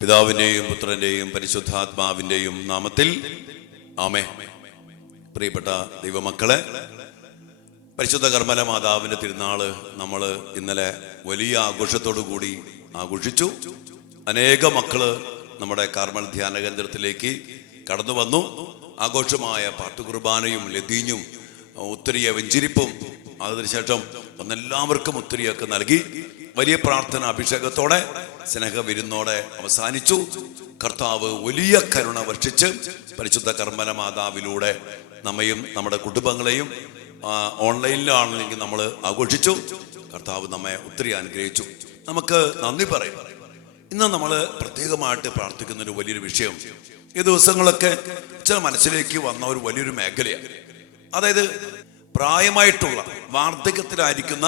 പിതാവിന്റെയും പുത്രന്റെയും പരിശുദ്ധാത്മാവിന്റെയും നാമത്തിൽ ആമേൻ. പ്രിയപ്പെട്ട ദൈവമക്കളെ, പരിശുദ്ധ കർമ്മല മാതാവിന്റെ തിരുനാള് നമ്മൾ ഇന്നലെ വലിയ ആഘോഷത്തോടു കൂടി ആഘോഷിച്ചു. അനേക മക്കള് നമ്മുടെ കാർമൽ ധ്യാന കേന്ദ്രത്തിലേക്ക് കടന്നു വന്നു. ആഘോഷമായ പാട്ടുകുർബാനയും ലതീഞ്ഞും ഒത്തിരിയ വെഞ്ചിരിപ്പും അതിനുശേഷം ഒന്നെല്ലാവർക്കും ഒത്തിരിയൊക്കെ നൽകി വലിയ പ്രാർത്ഥന അഭിഷേകത്തോടെ സ്നേഹവിരുന്നോടെ അവസാനിച്ചു. കർത്താവ് വലിയ കരുണ വർഷിച്ച് പരിശുദ്ധ കർമ്മല മാതാവിലൂടെ നമ്മയും നമ്മുടെ കുടുംബങ്ങളെയും ഓൺലൈനിലാണെങ്കിൽ നമ്മൾ ആഘോഷിച്ചു. കർത്താവ് നമ്മെ ഒത്തിരി അനുഗ്രഹിച്ചു. നമുക്ക് നന്ദി പറയാം. ഇന്ന് നമ്മൾ പ്രത്യേകമായിട്ട് പ്രാർത്ഥിക്കുന്നൊരു വലിയൊരു വിഷയം ഈ ദിവസങ്ങളൊക്കെ ചില മനസ്സിലേക്ക് വന്ന ഒരു വലിയൊരു മേഖലയാണ്. അതായത് പ്രായമായിട്ടുള്ള വാർദ്ധക്യത്തിലായിരിക്കുന്ന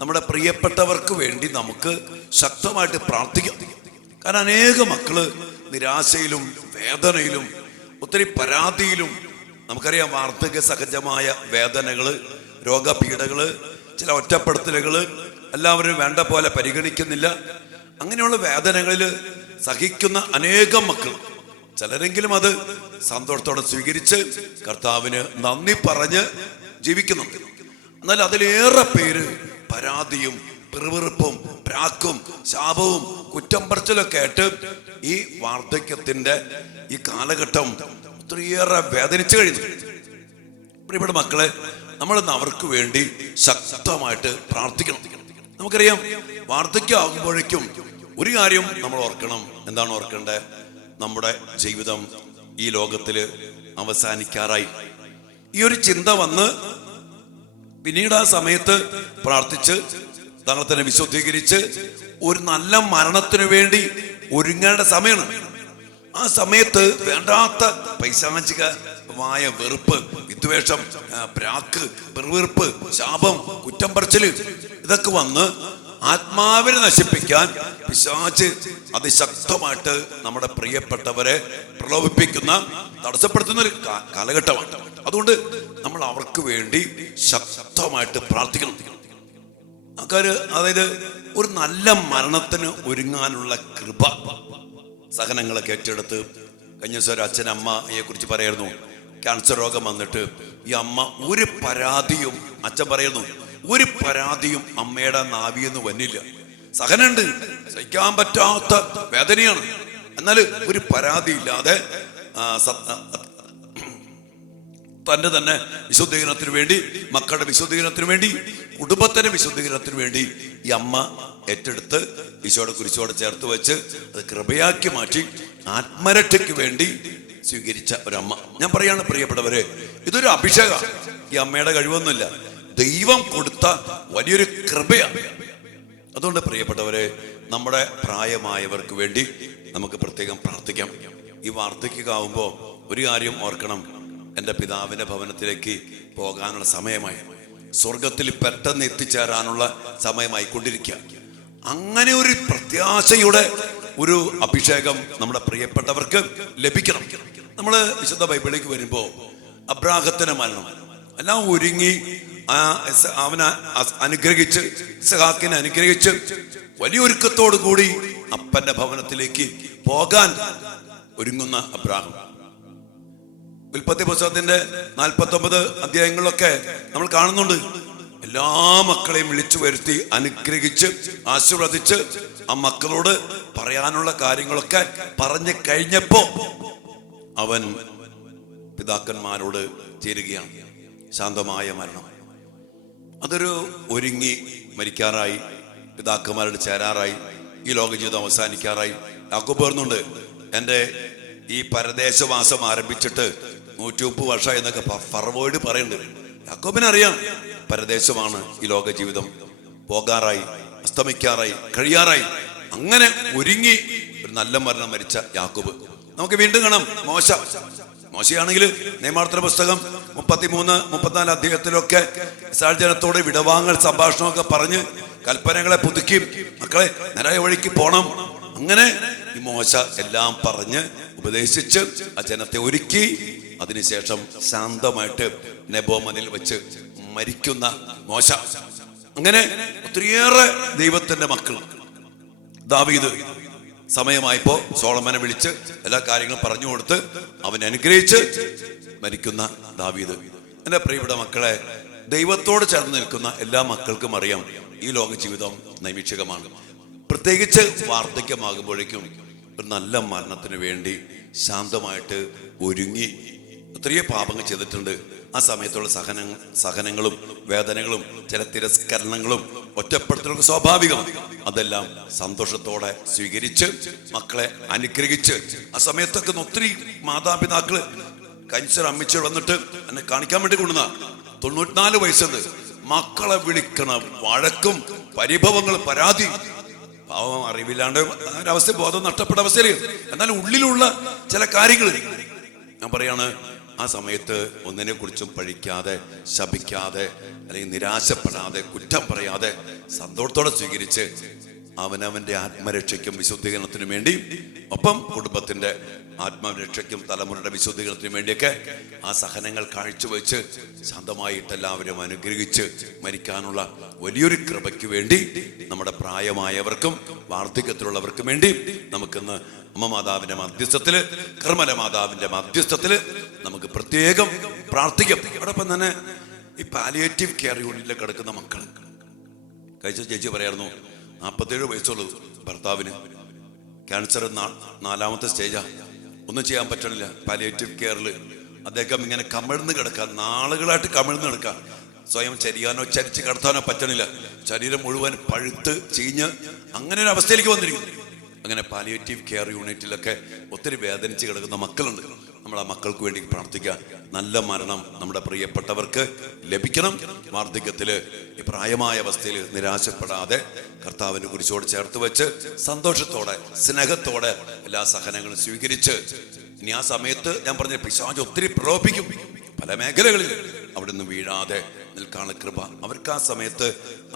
നമ്മുടെ പ്രിയപ്പെട്ടവർക്ക് വേണ്ടി നമുക്ക് ശക്തമായിട്ട് പ്രാർത്ഥിക്കാം. കാരണം അനേക മക്കള് നിരാശയിലും വേദനയിലും ഒത്തിരി പരാതിയിലും, നമുക്കറിയാം വാർദ്ധക്യ സഹജമായ വേദനകള്, രോഗപീഠകള്, ചില ഒറ്റപ്പെടുത്തലുകള്, എല്ലാവരും വേണ്ട പോലെ പരിഗണിക്കുന്നില്ല. അങ്ങനെയുള്ള വേദനകളിൽ സഹിക്കുന്ന അനേകം മക്കൾ, ചിലരെങ്കിലും അത് സന്തോഷത്തോടെ സ്വീകരിച്ച് കർത്താവിന് നന്ദി പറഞ്ഞ് ജീവിക്കുന്നുണ്ട്. എന്നാൽ അതിലേറെ പേര് പരാതിയും പിറുപിറുപ്പും പ്രാക്കും ശാപവും കുറ്റം പറച്ചിലൊക്കെ ആയിട്ട് ഈ വാർദ്ധക്യത്തിന്റെ ഈ കാലഘട്ടം ഒത്തിരിയേറെ വേദനിച്ചു കഴിഞ്ഞു. പ്രിയപ്പെട്ട മക്കളെ, നമ്മൾ അവർക്ക് വേണ്ടി ശക്തമായിട്ട് പ്രാർത്ഥിക്കണം. നമുക്കറിയാം വാർദ്ധക്യം ആകുമ്പോഴേക്കും ഒരു കാര്യം നമ്മൾ ഓർക്കണം. എന്താണ് ഓർക്കേണ്ടത്? നമ്മുടെ ജീവിതം ഈ ലോകത്തില് അവസാനിക്കാറായി. ഈ ഒരു ചിന്ത വന്ന് പിന്നീട് ആ സമയത്ത് പ്രാർത്ഥിച്ച് തങ്ങളെ തന്നെ വിശുദ്ധീകരിച്ച് ഒരു നല്ല മരണത്തിനു വേണ്ടി ഒരുങ്ങേണ്ട സമയമാണ്. ആ സമയത്ത് വേണ്ടാത്ത പൈശാചികമായ വെറുപ്പ്, വിദ്വേഷം, പ്രാക്ക്, പെറുവീർപ്പ്, ശാപം, കുറ്റം പറച്ചില് ഇതൊക്കെ വന്ന് ആത്മാവിനെ നശിപ്പിക്കാൻ പിശാച് അതിശക്തമായിട്ട് നമ്മുടെ പ്രിയപ്പെട്ടവരെ പ്രലോഭിപ്പിക്കുന്ന, തടസ്സപ്പെടുത്തുന്ന ഒരു കാലഘട്ടമാണ്. അതുകൊണ്ട് നമ്മൾ അവർക്ക് വേണ്ടി ശക്തമായിട്ട് പ്രാർത്ഥിക്കണം. അതായത് ഒരു നല്ല മരണത്തിന് ഒരുങ്ങാനുള്ള കൃപ, സഹനങ്ങളൊക്കെ ഏറ്റെടുത്ത്. കഴിഞ്ഞ ദിവസം ഒരു അച്ഛൻ അമ്മയെ കുറിച്ച് പറയായിരുന്നു. ക്യാൻസർ രോഗം വന്നിട്ട് ഈ അമ്മ ഒരു പരാതിയും, അച്ഛൻ പറയുന്നു, ഒരു പരാതിയും അമ്മയുടെ നാവിയെന്ന് വന്നില്ല. സഹനുണ്ട്, സഹിക്കാൻ പറ്റാത്ത വേദനയാണ്, എന്നാൽ ഒരു പരാതി ഇല്ലാതെ തന്റെ തന്നെ വിശുദ്ധീകരണത്തിന് വേണ്ടി, മക്കളുടെ വിശുദ്ധീകരണത്തിന് വേണ്ടി, കുടുംബത്തിന്റെ വിശുദ്ധീകരണത്തിന് വേണ്ടി ഈ അമ്മ ഏറ്റെടുത്ത് ഈശോയുടെ കുരിശോടെ ചേർത്ത് വെച്ച് അത് കൃപയാക്കി മാറ്റി ആത്മരക്ഷയ്ക്ക് വേണ്ടി സ്വീകരിച്ച ഒരമ്മ. ഞാൻ പറയാണ് പ്രിയപ്പെട്ടവരെ, ഇതൊരു അഭിഷേകമാണ്. ഈ അമ്മയുടെ കഴിവൊന്നുമില്ല, ദൈവം കൊടുത്ത വലിയൊരു കൃപയാണ്. അതുകൊണ്ട് പ്രിയപ്പെട്ടവരെ, നമ്മുടെ പ്രായമായവർക്ക് വേണ്ടി നമുക്ക് പ്രത്യേകം പ്രാർത്ഥിക്കാം. ഈ വാർദ്ധക്യമാകുമ്പോൾ ഒരു കാര്യം ഓർക്കണം, എൻ്റെ പിതാവിൻ്റെ ഭവനത്തിലേക്ക് പോകാനുള്ള സമയമായി, സ്വർഗത്തിൽ പെട്ടെന്ന് എത്തിച്ചേരാനുള്ള സമയമായിക്കൊണ്ടിരിക്കുക. അങ്ങനെ ഒരു പ്രത്യാശയുടെ ഒരു അഭിഷേകം നമ്മുടെ പ്രിയപ്പെട്ടവർക്ക് ലഭിക്കണം. നമ്മൾ വിശുദ്ധ ബൈബിളിലേക്ക് വരുമ്പോൾ അബ്രാഹത്തിന്റെ മരണം എല്ലാം ഒരുങ്ങി അവനെ അനുഗ്രഹിച്ച്, ഇസ്ഹാക്കിനെ അനുഗ്രഹിച്ച് വലിയൊരുക്കത്തോടു കൂടി അപ്പന്റെ ഭവനത്തിലേക്ക് പോകാൻ ഒരുങ്ങുന്ന അബ്രാഹം. ഉൽപ്പത്തി പുസ്തകത്തിന്റെ 49 അധ്യായങ്ങളിലൊക്കെ നമ്മൾ കാണുന്നുണ്ട്. എല്ലാ മക്കളെയും വിളിച്ചു വരുത്തി അനുഗ്രഹിച്ച് ആശീർവദിച്ച് ആ മക്കളോട് പറയാനുള്ള കാര്യങ്ങളൊക്കെ പറഞ്ഞു കഴിഞ്ഞപ്പോ അവൻ പിതാക്കന്മാരോട് ചേരുകയാണ്. ശാന്തമായ മരണം. അതൊരു ഒരുങ്ങി മരിക്കാറായി, പിതാക്കന്മാരോട് ചേരാറായി, ഈ ലോക ജീവിതം അവസാനിക്കാറായി. യാക്കോബ് പറയുന്നുണ്ട്, എൻ്റെ ഈ പരദേശവാസം ആരംഭിച്ചിട്ട് 130 വർഷം എന്നൊക്കെ ഫറവോയ്ഡ് പറയുന്നുണ്ട്. യാക്കോബിനറിയാം പരദേശമാണ് ഈ ലോക ജീവിതം, പോകാറായി, അസ്തമിക്കാറായി, കഴിയാറായി. അങ്ങനെ ഒരുങ്ങി ഒരു നല്ല മരണം മരിച്ച യാക്കോബ്. നമുക്ക് വീണ്ടും കാണാം മോശയാണെങ്കിൽ നിയമാവർത്തന പുസ്തകം 33, 34 അധ്യായത്തിലൊക്കെ ഇസ്രായേൽ ജനത്തോട് വിടവാങ്ങൽ സംഭാഷണമൊക്കെ പറഞ്ഞ് കൽപ്പനകളെ പുതുക്കി, മക്കളെ നേരായ വഴിക്ക് പോണം. അങ്ങനെ ഈ മോശ എല്ലാം പറഞ്ഞ് ഉപദേശിച്ച് ആ ജനത്തെ ഒരുക്കി. അതിനുശേഷം ശാന്തമായിട്ട് നെബോമനിൽ വെച്ച് മരിക്കുന്ന മോശ. അങ്ങനെ ഒത്തിരിയേറെ ദൈവത്തിന്റെ മക്കൾ, ദാവീദ്, സമയമായപ്പോ സോളമനെ വിളിച്ച് എല്ലാ കാര്യങ്ങളും പറഞ്ഞു കൊടുത്ത് അവൻ അനുഗ്രഹിച്ച് മരിക്കുന്ന ദാവീദ്. എൻ്റെ പ്രിയപ്പെട്ട മക്കളെ, ദൈവത്തോട് ചേർന്ന് നിൽക്കുന്ന എല്ലാ മക്കൾക്കും അറിയാം ഈ ലോക ജീവിതം നൈമിഷികമാണ്. പ്രത്യേകിച്ച് വാർദ്ധക്യമാകുമ്പോഴേക്കും ഒരു നല്ല മരണത്തിന് വേണ്ടി ശാന്തമായിട്ട് ഒരുങ്ങി ഒത്തിരി പാപങ്ങൾ ചെയ്തിട്ടുണ്ട്. ആ സമയത്തുള്ള സഹനങ്ങളും വേദനകളും ചില തിരസ്കരണങ്ങളും ഒറ്റപ്പെടുത്തലൊക്കെ സ്വാഭാവികമാണ്. അതെല്ലാം സന്തോഷത്തോടെ സ്വീകരിച്ച് മക്കളെ അനുഗ്രഹിച്ച് ആ സമയത്തൊക്കെ ഒത്തിരി മാതാപിതാക്കള് കഞ്ചർ അമ്മിച്ച് വന്നിട്ട് എന്നെ കാണിക്കാൻ വേണ്ടി കൊണ്ടുവന്ന 94 വയസ്സുണ്ട്. മക്കളെ വിളിക്കണ വഴക്കും പരിഭവങ്ങളും പരാതി, പാവം അറിവില്ലാണ്ട് ഒരവസ്ഥ, ബോധം നഷ്ടപ്പെട്ട അവസ്ഥയിൽ. എന്നാൽ ഉള്ളിലുള്ള ചില കാര്യങ്ങൾ ഞാൻ പറയാണ്, ആ സമയത്ത് ഒന്നിനെ കുറിച്ചും പഴിക്കാതെ ശപിക്കാതെ അല്ലെങ്കിൽ നിരാശപ്പെടാതെ കുറ്റം പറയാതെ സന്തോഷത്തോടെ സ്വീകരിച്ച് അവനവന്റെ ആത്മരക്ഷയ്ക്കും വിശുദ്ധീകരണത്തിനും വേണ്ടി, ഒപ്പം കുടുംബത്തിന്റെ ആത്മരക്ഷയ്ക്കും തലമുറയുടെ വിശുദ്ധീകരണത്തിനും വേണ്ടിയൊക്കെ ആ സഹനങ്ങൾ കാഴ്ചവെച്ച് ശാന്തമായിട്ട് എല്ലാവരും അനുഗ്രഹിച്ച് മരിക്കാനുള്ള വലിയൊരു കൃപയ്ക്ക് വേണ്ടി നമ്മുടെ പ്രായമായവർക്കും വാർദ്ധക്യത്തിലുള്ളവർക്കും വേണ്ടി നമുക്കിന്ന് അമ്മ മാതാവിന്റെ മധ്യസ്ഥത്തില്, കർമ്മല മാതാവിന്റെ മധ്യസ്ഥത്തില് നമുക്ക് പ്രത്യേകം പ്രാർത്ഥിക്കാം. അതോടൊപ്പം തന്നെ ഈ പാലിയേറ്റീവ് കെയർ യൂണിറ്റിൽ കിടക്കുന്ന മക്കൾ, കഴിച്ച ചേച്ചി പറയായിരുന്നു 47 വയസ്സുള്ളൂ ഭർത്താവിന്, ക്യാൻസർ 4ാമത്തെ സ്റ്റേജാ, ഒന്നും ചെയ്യാൻ പറ്റണില്ല. പാലിയേറ്റീവ് കെയറിൽ അദ്ദേഹം ഇങ്ങനെ കമിഴ്ന്ന് കിടക്കാം, നാളുകളായിട്ട് കമിഴ്ന്ന് കിടക്കാം. സ്വയം ചരിയാനോ ചരിച്ച് കിടത്താനോ പറ്റണില്ല. ശരീരം മുഴുവൻ പഴുത്ത് ചീഞ്ഞ് അങ്ങനെ ഒരു അവസ്ഥയിലേക്ക് വന്നിരിക്കുന്നു. അങ്ങനെ പാലിയേറ്റീവ് കെയർ യൂണിറ്റിലൊക്കെ ഒത്തിരി വേദനിച്ച് കിടക്കുന്ന മക്കളുണ്ട്. നമ്മൾ ആ മക്കൾക്ക് വേണ്ടി പ്രാർത്ഥിക്കാം. നല്ല മരണം നമ്മുടെ പ്രിയപ്പെട്ടവർക്ക് ലഭിക്കണം. വാർദ്ധക്യത്തില് ഈ പ്രായമായ അവസ്ഥയിൽ നിരാശപ്പെടാതെ കർത്താവിന്റെ കുരിശോട് ചേർത്ത് വെച്ച് സന്തോഷത്തോടെ സ്നേഹത്തോടെ എല്ലാ സഹനങ്ങളും സ്വീകരിച്ച്, ഇനി ആ സമയത്ത് ഞാൻ പറഞ്ഞ പിശാച് ഒത്തിരി പ്രലോഭിക്കും പല മേഖലകളിൽ, അവിടെ നിന്ന് വീഴാതെ നിൽക്കാനുള്ള കൃപ അവർക്ക് ആ സമയത്ത്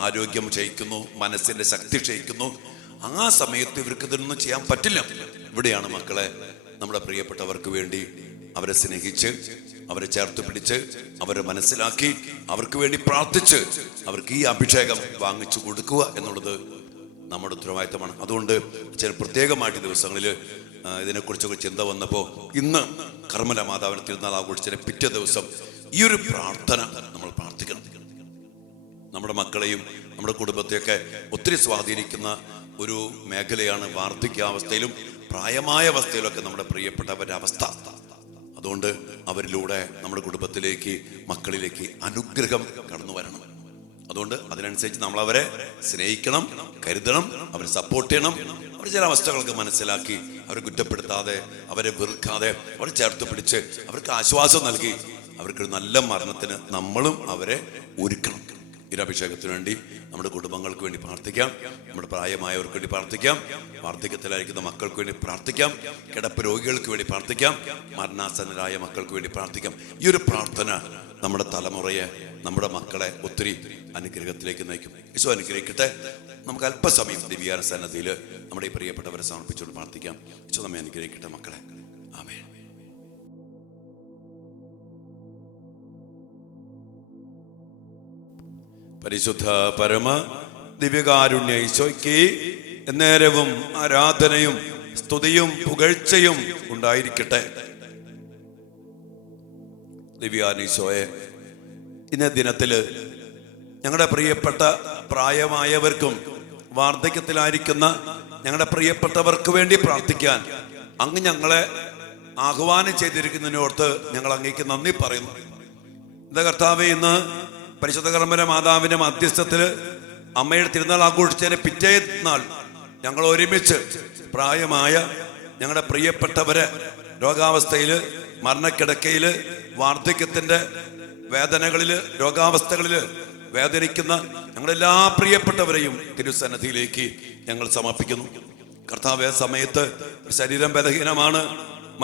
ആരോഗ്യം ക്ഷയിക്കുന്നു, മനസ്സിന്റെ ശക്തി ക്ഷയിക്കുന്നു. ആ സമയത്ത് ഇവർക്ക് ഇതൊന്നും ചെയ്യാൻ പറ്റില്ല. ഇവിടെയാണ് മക്കളെ നമ്മുടെ പ്രിയപ്പെട്ടവർക്ക് വേണ്ടി അവരെ സ്നേഹിച്ച് അവരെ ചേർത്ത് പിടിച്ച് അവരെ മനസ്സിലാക്കി അവർക്ക് വേണ്ടി പ്രാർത്ഥിച്ച് അവർക്ക് ഈ അഭിഷേകം വാങ്ങിച്ചു കൊടുക്കുക എന്നുള്ളത് നമ്മുടെ ഉത്തരവാദിത്തമാണ്. അതുകൊണ്ട് ചില പ്രത്യേകമായിട്ട് ദിവസങ്ങളിൽ ഇതിനെക്കുറിച്ചൊക്കെ ചിന്ത വന്നപ്പോൾ ഇന്ന് കർമ്മല മാതാവിനെ തിരുനാൾ ആഘോഷിച്ചതിന് പിറ്റേ ദിവസം ഈ ഒരു പ്രാർത്ഥന നമ്മൾ പ്രാർത്ഥിക്കണം. നമ്മുടെ മക്കളെയും നമ്മുടെ കുടുംബത്തെയൊക്കെ ഒത്തിരി സ്വാധീനിക്കുന്ന ഒരു മേഖലയാണ് വാർദ്ധക്യാവസ്ഥയിലും പ്രായമായ അവസ്ഥയിലൊക്കെ നമ്മുടെ പ്രിയപ്പെട്ടവരുടെ അവസ്ഥ. അതുകൊണ്ട് അവരിലൂടെ നമ്മുടെ കുടുംബത്തിലേക്ക് മക്കളിലേക്ക് അനുഗ്രഹം കടന്നു വരണം. അതുകൊണ്ട് അതിനനുസരിച്ച് നമ്മൾ അവരെ സ്നേഹിക്കണം, കരുതണം, അവരെ സപ്പോർട്ട് ചെയ്യണം. അവർ ചില അവസ്ഥകളൊക്കെ മനസ്സിലാക്കി അവരെ കുറ്റപ്പെടുത്താതെ അവരെ വെറുക്കാതെ അവരെ ചേർത്ത് പിടിച്ച് അവർക്ക് ആശ്വാസം നൽകി അവർക്കൊരു നല്ല മരണത്തിന് നമ്മളും അവരെ ഒരുക്കണം. ഈ അഭിഷേകത്തിന് വേണ്ടി നമ്മുടെ കുടുംബങ്ങൾക്ക് വേണ്ടി പ്രാർത്ഥിക്കാം, നമ്മുടെ പ്രായമായവർക്ക് വേണ്ടി പ്രാർത്ഥിക്കാം, വാർദ്ധക്യത്തിലായിരിക്കുന്ന മക്കൾക്ക് വേണ്ടി പ്രാർത്ഥിക്കാം, കിടപ്പ് രോഗികൾക്ക് വേണ്ടി പ്രാർത്ഥിക്കാം, മരണാസന്നരായ മക്കൾക്ക് വേണ്ടി പ്രാർത്ഥിക്കാം. ഈ ഒരു പ്രാർത്ഥന നമ്മുടെ തലമുറയെ, നമ്മുടെ മക്കളെ ഒത്തിരി അനുഗ്രഹത്തിലേക്ക് നയിക്കും. ഈശോ അനുഗ്രഹിക്കട്ടെ. നമുക്ക് അല്പസമയം ദിവ്യാന സന്നദ്ധിയിൽ നമ്മുടെ ഈ പ്രിയപ്പെട്ടവരെ സമർപ്പിച്ചുകൊണ്ട് പ്രാർത്ഥിക്കാം. ഈശോ നമ്മെ അനുഗ്രഹിക്കട്ടെ മക്കളെ. ആമേൻ. പരിശുദ്ധ പരമ ദിവ്യകാരുണ്യ ഈശോയ്ക്ക് നേരവും ആരാധനയും സ്തുതിയും പുകഴ്ചയും ഉണ്ടായിരിക്കട്ടെ. ദിവ്യാനീശോയെ, ഇന്ന ദിനത്തില് ഞങ്ങളുടെ പ്രിയപ്പെട്ട പ്രായമായവർക്കും വാർദ്ധക്യത്തിലായിരിക്കുന്ന ഞങ്ങളുടെ പ്രിയപ്പെട്ടവർക്ക് വേണ്ടി പ്രാർത്ഥിക്കാൻ അങ്ങ് ഞങ്ങളെ ആഹ്വാനം ചെയ്തിരിക്കുന്നതിനോർത്ത് ഞങ്ങൾ അങ്ങേക്ക് നന്ദി പറയുന്നു. എന്താ കർത്താവേ, ഇന്ന് പരിശുദ്ധ കർമ്മല മാതാവിന്റെ മധ്യസ്ഥത്തില് അമ്മയുടെ തിരുനാൾ ആഘോഷിച്ചതിന് പിറ്റേ നാൾ ഞങ്ങൾ ഒരുമിച്ച് പ്രായമായ ഞങ്ങളുടെ പ്രിയപ്പെട്ടവരെ രോഗാവസ്ഥയില്, മരണക്കിടക്കയില്, വാർദ്ധക്യത്തിന്റെ വേദനകളില്, രോഗാവസ്ഥകളില് വേദനിക്കുന്ന ഞങ്ങളെല്ലാ പ്രിയപ്പെട്ടവരെയും തിരുസന്നിധിയിലേക്ക് ഞങ്ങൾ സമർപ്പിക്കുന്നു. കർത്താവ്, സമയത്ത് ശരീരം ബലഹീനമാണ്,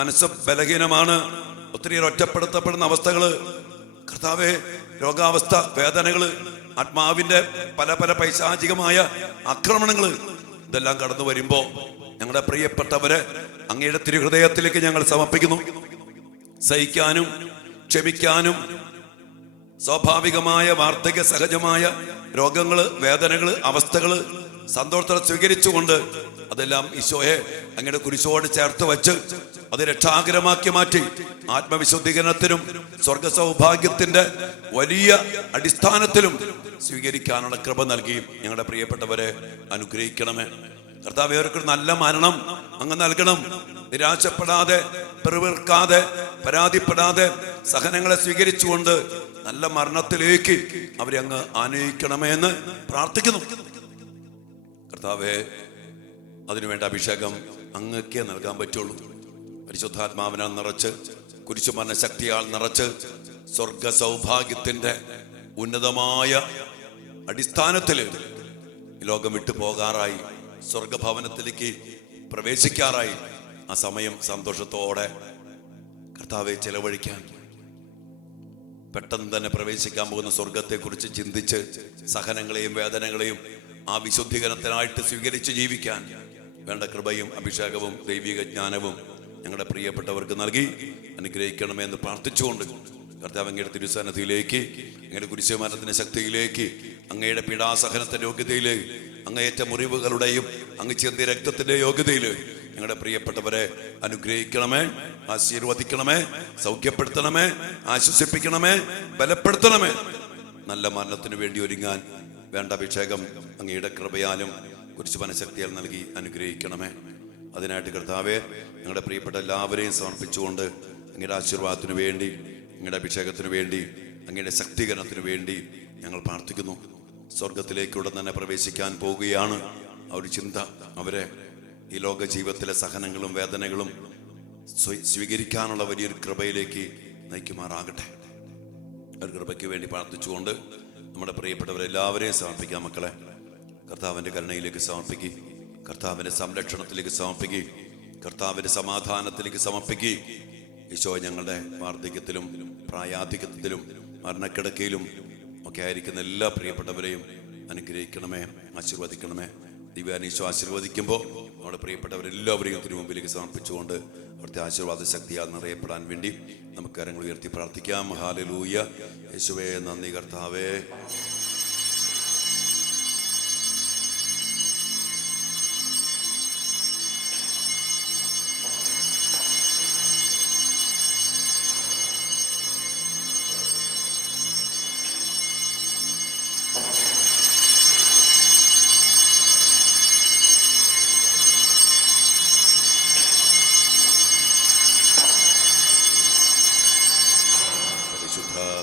മനസ്സ് ബലഹീനമാണ്, ഒത്തിരി ഒറ്റപ്പെടുത്തപ്പെടുന്ന അവസ്ഥകള്, കർത്താവെ രോഗാവസ്ഥ, വേദനകള്, ആത്മാവിന്റെ പല പല പൈശാചികമായ ആക്രമണങ്ങള്, ഇതെല്ലാം കടന്നു വരുമ്പോ ഞങ്ങളുടെ പ്രിയപ്പെട്ടവരെ അങ്ങയുടെ തിരുഹൃദയത്തിലേക്ക് ഞങ്ങൾ സമർപ്പിക്കുന്നു. സഹിക്കാനും ക്ഷമിക്കാനും സ്വാഭാവികമായ വാർദ്ധക്യ സഹജമായ രോഗങ്ങള്, വേദനകള്, അവസ്ഥകള് സന്തോഷത്തോടെ സ്വീകരിച്ചുകൊണ്ട് അതെല്ലാം ഈശോയെ അങ്ങയുടെ കുരിശോട് ചേർത്ത് വെച്ച് അത് രക്ഷാകരമാക്കി മാറ്റി ആത്മവിശുദ്ധീകരണത്തിനും സ്വർഗ സൗഭാഗ്യത്തിന്റെ വലിയ അടിസ്ഥാനത്തിലും സ്വീകരിക്കാനുള്ള കൃപ നൽകി ഞങ്ങളുടെ പ്രിയപ്പെട്ടവരെ അനുഗ്രഹിക്കണമേ. കർത്താവേ, അവർക്ക് നല്ല മരണം അങ്ങ് നൽകണം. നിരാശപ്പെടാതെ, പിറുപിറുക്കാതെ, പരാതിപ്പെടാതെ സഹനങ്ങളെ സ്വീകരിച്ചുകൊണ്ട് നല്ല മരണത്തിലേക്ക് അവരെ അങ്ങ് ആനയിക്കണമേ എന്ന് പ്രാർത്ഥിക്കുന്നു. കർത്താവേ, അതിനുവേണ്ട അഭിഷേകം അങ്ങക്കേ നൽകാൻ പറ്റുള്ളൂ. പരിശുദ്ധാത്മാവിനാൽ നിറച്ച്, കുരിശുമരണ ശക്തിയാൽ നിറച്ച്, സ്വർഗ സൗഭാഗ്യത്തിന്റെ ഉന്നതമായ അടിസ്ഥാനത്തിൽ ലോകം വിട്ടു പോകാറായി, സ്വർഗഭവനത്തിലേക്ക് പ്രവേശിക്കാറായി. ആ സമയം സന്തോഷത്തോടെ കർത്താവെ ചെലവഴിക്കാൻ, പെട്ടെന്ന് തന്നെ പ്രവേശിക്കാൻ പോകുന്ന സ്വർഗത്തെക്കുറിച്ച് ചിന്തിച്ച് സഹനങ്ങളെയും വേദനകളെയും ആ വിശുദ്ധീകരണത്തിനായിട്ട് സ്വീകരിച്ച് ജീവിക്കാൻ വേണ്ട കൃപയും അഭിഷേകവും ദൈവിക ജ്ഞാനവും ഞങ്ങളുടെ പ്രിയപ്പെട്ടവർക്ക് നൽകി അനുഗ്രഹിക്കണമേ എന്ന് പ്രാർത്ഥിച്ചുകൊണ്ട് കർത്താവ് അങ്ങയുടെ തിരുസന്നിധിയിലേക്ക്, അങ്ങയുടെ കുരിശുമരണത്തിന്റെ ശക്തിയിലേക്ക്, അങ്ങയുടെ പീഡാസഹനത്തിന്റെ യോഗ്യതയിലേക്ക്, അങ്ങേറ്റ മുറിവുകളുടെയും അങ്ങ് ചിന്തിയ രക്തത്തിന്റെ യോഗ്യതയിൽ ഞങ്ങളുടെ പ്രിയപ്പെട്ടവരെ അനുഗ്രഹിക്കണമേ, ആശീർവദിക്കണമേ, സൗഖ്യപ്പെടുത്തണമേ, ആശ്വസിപ്പിക്കണമേ, ബലപ്പെടുത്തണമേ. നല്ല മരണത്തിന് വേണ്ടി ഒരുങ്ങാൻ വേണ്ട അഭിഷേകം അങ്ങയുടെ കൃപയാലും കുരിശുമരണ ശക്തിയാൽ നൽകി അനുഗ്രഹിക്കണമേ. അതിനായിട്ട് കർത്താവെ, ഞങ്ങളുടെ പ്രിയപ്പെട്ട എല്ലാവരെയും സമർപ്പിച്ചുകൊണ്ട് അങ്ങയുടെ ആശീർവാദത്തിനു വേണ്ടി, അങ്ങയുടെ അഭിഷേകത്തിനു വേണ്ടി, അങ്ങയുടെ ശക്തീകരണത്തിനു വേണ്ടി ഞങ്ങൾ പ്രാർത്ഥിക്കുന്നു. സ്വർഗത്തിലേക്കൂടെ തന്നെ പ്രവേശിക്കാൻ പോവുകയാണ്. ആ ഒരു ചിന്ത അവരെ ഈ ലോക ജീവിതത്തിലെ സഹനങ്ങളും വേദനകളും സ്വീകരിക്കാനുള്ള വലിയൊരു കൃപയിലേക്ക് നയിക്കുമാറാകട്ടെ. ഒരു കൃപയ്ക്ക് വേണ്ടി പ്രാർത്ഥിച്ചുകൊണ്ട് നമ്മുടെ പ്രിയപ്പെട്ടവരെല്ലാവരെയും സമർപ്പിക്കാം. മക്കളെ കർത്താവിൻ്റെ കരുണയിലേക്ക് സമർപ്പിക്കുക, കർത്താവിൻ്റെ സംരക്ഷണത്തിലേക്ക് സമർപ്പിക്കുക, കർത്താവിൻ്റെ സമാധാനത്തിലേക്ക് സമർപ്പിക്കുക. ഈശോ ഞങ്ങളുടെ വാർദ്ധക്യത്തിലും പ്രായാധിക്യത്തിലും മരണക്കിടക്കയിലും ഒക്കെ ആയിരിക്കുന്ന എല്ലാ പ്രിയപ്പെട്ടവരെയും അനുഗ്രഹിക്കണമേ, ആശീർവദിക്കണമേ. ദിവ്യാനീശോ ആശീർവദിക്കുമ്പോൾ നമ്മുടെ പ്രിയപ്പെട്ടവരെല്ലാവരെയും തിരുമുമ്പിലേക്ക് സമർപ്പിച്ചുകൊണ്ട് അവിടുത്തെ ആശീർവാദ ശക്തിയാൽ നിറയപ്പെടാൻ വേണ്ടി നമുക്ക് കരങ്ങൾ ഉയർത്തി പ്രാർത്ഥിക്കാം. ഹല്ലേലൂയ. യേശുവേ നന്ദി കർത്താവേ.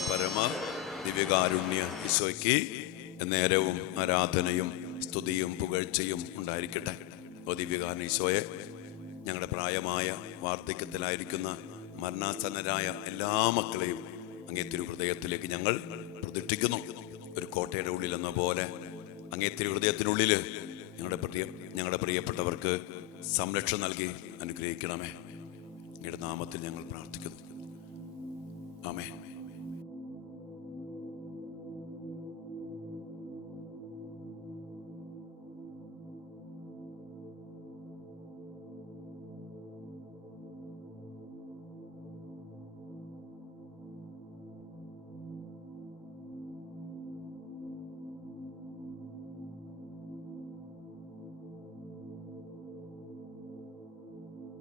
പരമ ദിവ്യകാരുണ്യ ഈശോയ്ക്ക് നേരവും ആരാധനയും സ്തുതിയും പുകഴ്ചയും ഉണ്ടായിരിക്കട്ടെ. ഓ ദിവ്യകാരുണ്യ ഈശോയെ, ഞങ്ങളുടെ പ്രായമായ വാർദ്ധക്യത്തിലായിരിക്കുന്ന മരണാസന്നരായ എല്ലാ മക്കളെയും അങ്ങേ തിരുഹൃദയത്തിലേക്ക് ഞങ്ങൾ പ്രതിഷ്ഠിക്കുന്നു. ഒരു കോട്ടയുടെ ഉള്ളിൽ എന്ന പോലെ അങ്ങേ തിരുഹൃദയത്തിനുള്ളിൽ ഞങ്ങളുടെ പ്രിയപ്പെട്ടവർക്ക് സംരക്ഷണം നൽകി അനുഗ്രഹിക്കണമേ. അങ്ങയുടെ നാമത്തിൽ ഞങ്ങൾ പ്രാർത്ഥിക്കുന്നു. ആമേൻ.